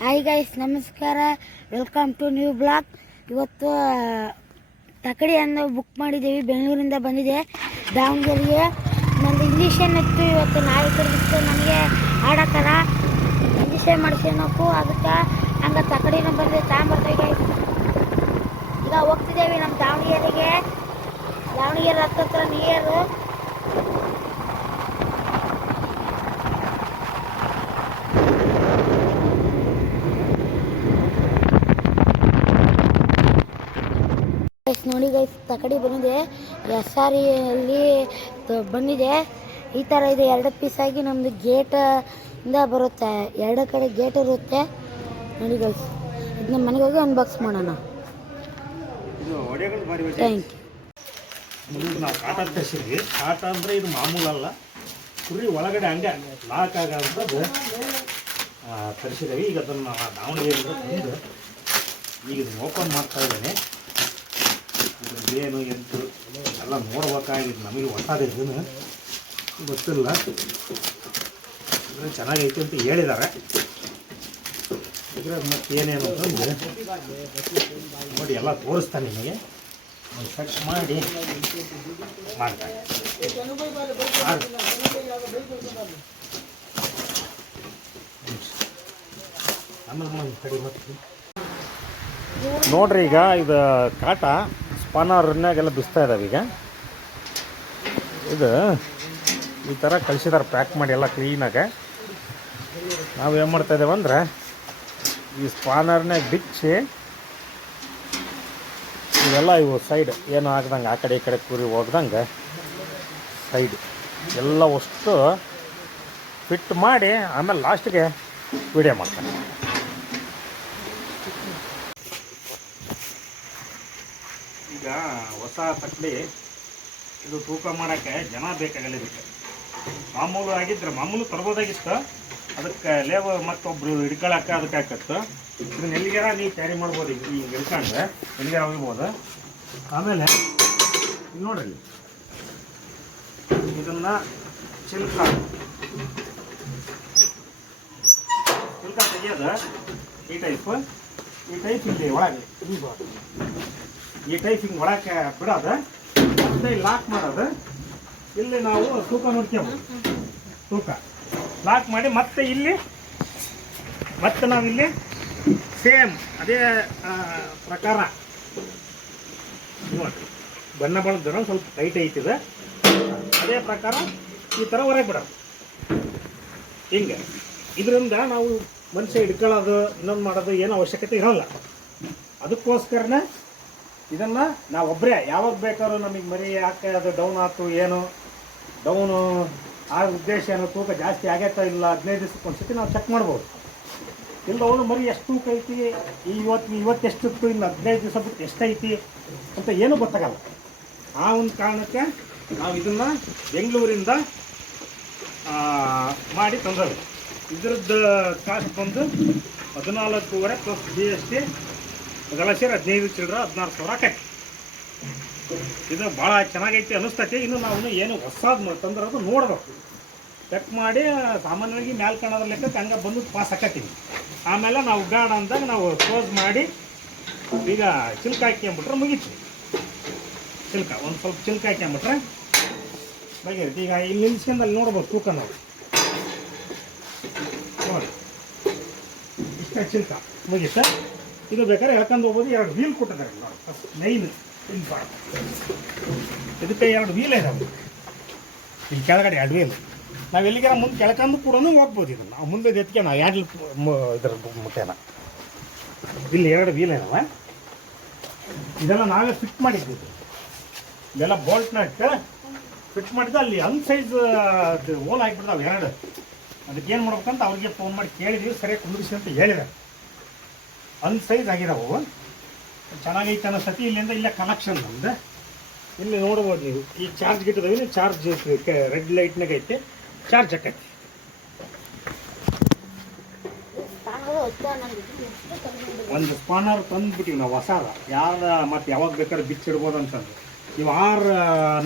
Hi guys ನಮಸ್ಕಾರ. Welcome to new blog ಇವತ್ತು ತಕಡಿ ತಕಡಿಯನ್ನು ಬುಕ್ ಮಾಡಿದ್ದೀವಿ. ಬೆಂಗಳೂರಿಂದ ಬಂದಿದೆ. ದಾವಣಗೆರೆಗೆ. ನಂದು ಇಂಜೆಕ್ಷನ್ ಇತ್ತು ಇವತ್ತು? ನಾಳೆ ಕರೆದಿತ್ತು ನನಗೆ ಆಡಕ್ಕರ ಇಂಜೆಕ್ಷನ್ ಮಾಡಿಸ್ಕೊಳಕು ಅದಕ್ಕೆ ಹಂಗೆ ತಕಡಿನ ಬಂದು ತಗೊಂಬರ್ತೀವಿ ಈಗ ಹೋಗ್ತಿದ್ದೇವೆ ನಮ್ಮ ದಾವಣಗೆರೆಗೆ. ದಾವಣಗೆರೆ ಹತ್ತತ್ರ ನಿಯರು ಗೈಸ್ ನೋಡಿ ಗೈಸ್ ತಕಡಿ ಬಂದಿದೆ. ಎಸ್ ಆರ್ ಅಲ್ಲಿ ಬಂದಿದೆ. ಈ ಥರ ಇದೆ. ಎರಡು ಪೀಸ್ ಆಗಿ ನಮ್ಮದು ಗೇಟಿಂದ ಇಂದ ಬರುತ್ತೆ. ಎರಡು ಕಡೆ ಗೇಟ್ ಇರುತ್ತೆ. ನೋಡಿ ಗೈಸ್ ನಮ್ಮ ಮನೆಗೆ ಹೋಗಿ ಅನ್ಬಾಕ್ಸ್ ಮಾಡೋಣ. ಥ್ಯಾಂಕ್ ಯು ನಾವು ಕಾಟ ತರಿಸಿದ್ವಿ ಕಾಟ ಅಂದರೆ ಇದು ಮಾಮೂಲಲ್ಲ ಕುರಿ ಒಳಗಡೆ ಹಂಗೆ ಲಾಕ್ ಆಗೋಂಥದ್ದು ತರಿಸಿದ್ದೀವಿ ಈಗ ಅದನ್ನು ನಾವು ದಾವಣಗೆರೆಯಿಂದ ತಂದು ಈಗ ಇದನ್ನು ಓಪನ್ ಮಾಡ್ತಾ ಇದ್ದೇನೆ. ಏನು ಎಂತು? ಎಲ್ಲ ನೋಡ್ಬೇಕಾಗಿದ್ದು ನಮಗೆ ಹೊಸದು ಇದನ್ನು. ಗೊತ್ತಿಲ್ಲ. ಅಂದರೆ ಚೆನ್ನಾಗೈತೆ ಅಂತ ಹೇಳಿದ್ದಾರೆ. ಇದ್ರೆ ಮತ್ತೆ ಏನೇನು ಅಂತ ನೋಡಿ, ಎಲ್ಲ ತೋರಿಸ್ತಾನೆ ನಿಮಗೆ. ಒಂದು ಮಾಡಿ. ಮಾಡ್ತಾರೆ. ಮತ್ತೆ. ನೋಡ್ರಿ, ಈಗ ಇದು ಕಾಟ. ಸ್ಪಾನರ್ನಾಗೆಲ್ಲ ಬಿಸ್ತಾ ಇದ್ದಾವೆ ಈಗ. ಇದು ಈ ಥರ ಕಳಿಸಿದಾರೆ, ಪ್ಯಾಕ್ ಮಾಡಿ ಎಲ್ಲ ಕ್ಲೀನಾಗೆ ನಾವು ಏನು ಮಾಡ್ತಾ ಇದ್ದೇವೆ ಅಂದ್ರೆ, ಈ ಸ್ಪಾನರ್ನಾಗ ಬಿಚ್ಚಿ, ಇವೆಲ್ಲ ಇವು ಸೈಡ್ ಏನು ಆಗ್ದಂಗೆ ಆ ಕಡೆ ಈ ಕಡೆ ಕೂರಿ ಹೋಗ್ದಂಗೆ ಸೈಡ್ ಎಲ್ಲ ಅಷ್ಟು ಫಿಟ್ ಮಾಡಿ ಆಮೇಲೆ ಲಾಸ್ಟಿಗೆ ವಿಡಿಯೋ ಮಾಡ್ತಾನೆ. ಹೊಸ ತಕ್ಕಡಿ ಇದು ತೂಕ ಮಾಡೋಕ್ಕೆ ಜನ ಬೇಕಾಗಲ್ಲ ಇದಕ್ಕೆ ಮಾಮೂಲು ಆಗಿದ್ರೆ ಮಾಮೂಲು ತರ್ಬೋದಾಗಿತ್ತು, ಅದಕ್ಕೆ ಲೇಬರ್ ಮತ್ತೊಬ್ರು ಹಿಡ್ಕೊಳಕ್ಕೆ ಅದಕ್ಕೆ ಹಾಕತ್ತು ಇದನ್ನ ಎಲ್ಲಿಗಾರ ನೀವು ಕ್ಯಾರಿ ಮಾಡ್ಬೋದು ಈಗ ಈಗ ಹಿಡ್ಕೊಂಡ್ರೆ, ಎಲ್ಲಿಗಾರ ಹೋಗ್ಬೋದು ಆಮೇಲೆ ನೋಡ್ರಿ. ಇದನ್ನ ಚಿಲ್ಕ ಚಿಲ್ಕ ತೆಗಿಯೋದು ಈ ಟೈಪ್ ಈ ಟೈಪ್ ಇಲ್ಲಿ ಒಳಗೆ ಈಗ. ಈ ಟೈಪ್ ಹಿಂಗೆ ಒಳಕ್ಕೆ ಬಿಡೋದು, ಮತ್ತೆ ಲಾಕ್ ಮಾಡೋದು. ಇಲ್ಲಿ ನಾವು ತೂಕ ನೋಡ್ಕೊಬೋದು ತೂಕ. ಲಾಕ್ ಮಾಡಿ ಮತ್ತೆ ಇಲ್ಲಿ, ಮತ್ತೆ ನಾವಿಲ್ಲಿ ಸೇಮ್ ಅದೇ ಪ್ರಕಾರ. ನೋಡಿ, ಬಣ್ಣ ಬಳದ್ರ ಸ್ವಲ್ಪ ಟೈಟ್ ಐತಿದೆ ಅದೇ ಪ್ರಕಾರ ಈ ಥರ ಹೊರಗೆ ಬಿಡೋದು. ಹಿಂಗೆ. ಇದರಿಂದ ನಾವು ಮನುಷ್ಯ ಹಿಡ್ಕೊಳ್ಳೋದು, ಇನ್ನೊಂದು ಮಾಡೋದು ಏನು ಅವಶ್ಯಕತೆ ಇರೋಲ್ಲ. ಅದಕ್ಕೋಸ್ಕರನೇ ಇದನ್ನು ನಾವು ಒಬ್ಬರೇ ಯಾವಾಗ ಬೇಕಾದ್ರೂ ನಮಗೆ ಮರಿ ಯಾಕೆ ಅದು ಡೌನ್ ಆಯ್ತು, ಏನು? ಡೌನು ಆ ಉದ್ದೇಶ ಏನು? ತೂಕ ಜಾಸ್ತಿ ಆಗೈತಾ ಇಲ್ಲ? ಹದಿನೈದು ದಿವಸಕ್ಕೆ ಒಂದ್ಸತಿ ನಾವು ಚೆಕ್ ಮಾಡ್ಬೋದು. ಇಲ್ಲ ಅವನು ಮರಿ ಎಷ್ಟು ತೂಕ ಐತಿ? ಇವತ್ತು ಇವತ್ತು ಎಷ್ಟಿತ್ತು ಇನ್ನು ಹದಿನೈದು ದಿವಸ ಬಿಟ್ಟು ಎಷ್ಟೈತಿ ಅಂತ ಏನೂ ಗೊತ್ತಾಗಲ್ಲ. ಆ ಒಂದು ಕಾರಣಕ್ಕೆ ನಾವು ಇದನ್ನು ಬೆಂಗಳೂರಿಂದ ಮಾಡಿ ತಂದ್ರೆ ಇದ್ರದ್ದು ಕಾಸ್ಟ್ ಬಂದು ಹದಿನಾಲ್ಕೂವರೆ ಪ್ಲಸ್ ಜಿ ಎಸ್ ಟಿ ಅದೆಲ್ಲ ಸೇರಿ ಹದಿನೈದು ಚಿಲ್ಲರ ಹದಿನಾರು ಸಾವಿರ ಆಕೈತಿ. ಇದು ಭಾಳ ಚೆನ್ನಾಗೈತಿ ಅನಿಸ್ತೈತಿ ಇನ್ನು ನಾವು ಏನು ಹೊಸದು ಅದು ನೋಡ್ಬೇಕು. ಚೆಕ್ ಮಾಡಿ, ಸಾಮಾನ್ಯವಾಗಿ ಮ್ಯಾಲ್ ಕಾಣೋದ್ರ ಲೆಕ್ಕಕ್ಕೆ ಹಂಗೆ ಬಂದು ಪಾಸ್ ಹಾಕತ್ತೀವಿ ಆಮೇಲೆ ನಾವು ಬೇಡ ಅಂದಾಗ ನಾವು ಕ್ಲೋಸ್ ಮಾಡಿ, ಈಗ ಚಿಲ್ಕ ಹಾಕ್ಯಂಬಿಟ್ರೆ ಮುಗೀತು. ಚಿಲ್ಕ, ಒಂದು ಸ್ವಲ್ಪ ಚಿಲ್ಕ ಹಾಕ್ಯಂಬಿಟ್ರೆ ಬಗೆಹರಿತು ಈಗ ಇಲ್ಲಿ ನಿಲ್ಸ್ಕೊಂಡು ಅಲ್ಲಿ ನೋಡ್ಬೋದು ತೂಕ ನಾವು ನೋಡಿ. ಇಷ್ಟ ಚಿಲ್ಕ ಮುಗೀತ? ಇದು ಬೇಕಾದ್ರೆ ಎಳ್ಕೊಂಡು ಹೋಗ್ಬೋದು. ಎರಡು ವೀಲ್ ಕೊಟ್ಟಿದ್ದಾರೆ. ನೋಡಿ ಫಸ್ಟ್ ನೈನ್ ಇಂಪಾರ್ಟ್ ಇದಕ್ಕೆ ಎರಡು ವೀಲ್ ಇದಾವೆ. ಇಲ್ಲಿ ಕೆಳಗಡೆ ಎರಡು ವೀಲ್ ನಾವು ಎಲ್ಲಿಗಾರ ಮುಂದೆ ಕೆಳಕಂದು ಕೂಡ ಹೋಗ್ಬೋದು ಇದನ್ನು. ನಾವು ಮುಂದೆ ಎತ್ಕೆ ನಾವು ಎರಡು ಇದ್ರ ಮುಖೇನ. ಇಲ್ಲಿ ಎರಡು ವೀಲ್ ಇದಾವೆ. ಇದೆಲ್ಲ ನಾವೇ ಫಿಟ್ ಮಾಡಿದ್ವಿ ಇದೆಲ್ಲ ಬೋಲ್ಟ್ ಇಟ್ಟು ಫಿಟ್ ಮಾಡಿದ್ದು. ಅಲ್ಲಿ ಅನ್ ಸೈಜ್ ಓಲ್ ಹಾಕ್ಬಿಡ್ತಾವೆ ಎರಡು. ಅದಕ್ಕೆ ಏನು ಮಾಡ್ಬೇಕಂತ ಅವ್ರಿಗೆ ಫೋನ್ ಮಾಡಿ ಕೇಳಿದೀವಿ. ಸರಿಯಾಗಿ ಕುಂದಿಸಿ ಅಂತ ಹೇಳಿದ್ದಾರೆ. ಅನ್ ಸೈಜ್ ಆಗಿದಾವು. ಚೆನ್ನಾಗೈತೆ ಅನ್ನೋ ಸತಿ ಇಲ್ಲಿಂದ ಇಲ್ಲೇ ಕನೆಕ್ಷನ್ ನಮ್ದು. ಇಲ್ಲಿ ನೋಡ್ಬೋದು ನೀವು, ಈ ಚಾರ್ಜ್ ಗಿಟ್ಟಿದಾವೆ ಚಾರ್ಜ್ ರೆಡ್ ಲೈಟ್ನಾಗ ಐತೆ ಚಾರ್ಜ್ ಹಾಕೈತಿ. ಒಂದು ಸ್ಪಾನರ್ ತಂದ್ಬಿಟ್ಟಿವಿ ನಾವು ಹೊಸಾದ. ಯಾರ ಮತ್ತೆ ಯಾವಾಗ ಬೇಕಾದ್ರೆ ಬಿಚ್ಚಿಡ್ಬೋದು ಅಂತಂದು. ಇವು ಆರು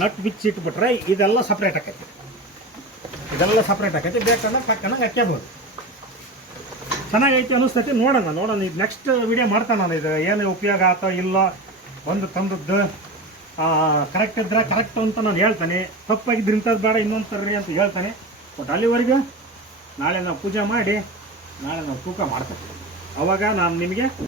ನಟ್ ಬಿಚ್ಚಿಟ್ಬಿಟ್ರೆ ಇದೆಲ್ಲ ಸಪ್ರೇಟ್ ಆಕೈತಿ ಇದೆಲ್ಲ ಸಪ್ರೇಟ್ ಆಕೈತಿ ಬೇಕಂದ್ರೆ ಪಕ್ಕನಾಗ ಹಾಕ್ಯಬೋದು. ಚೆನ್ನಾಗೈತಿ ಅನಿಸ್ತೈತಿ ನೋಡೋಣ ನೋಡೋಣ. ಇದು ನೆಕ್ಸ್ಟ್ ವಿಡಿಯೋ ಮಾಡ್ತಾನೆ ನಾನು. ಇದು ಏನು ಉಪಯೋಗ ಆತ ಇಲ್ಲ, ಒಂದು ತಂದದ್ದು ಕರೆಕ್ಟ್ ಇದ್ರೆ ಕರೆಕ್ಟ್ ಅಂತ ನಾನು ಹೇಳ್ತೇನೆ. ತಪ್ಪಾಗಿದ್ರೆ ಇಂಥದ್ದು ಬೇಡ ಇನ್ನೊಂದು ತರ್ರಿ ಅಂತ ಹೇಳ್ತಾನೆ. ಬಟ್ ಅಲ್ಲಿವರೆಗೂ ನಾಳೆ ನಾವು ಪೂಜೆ ಮಾಡಿ, ನಾಳೆ ನಾವು ತೂಕ ಮಾಡ್ತೇವೆ. ಅವಾಗ ನಾನು ನಿಮಗೆ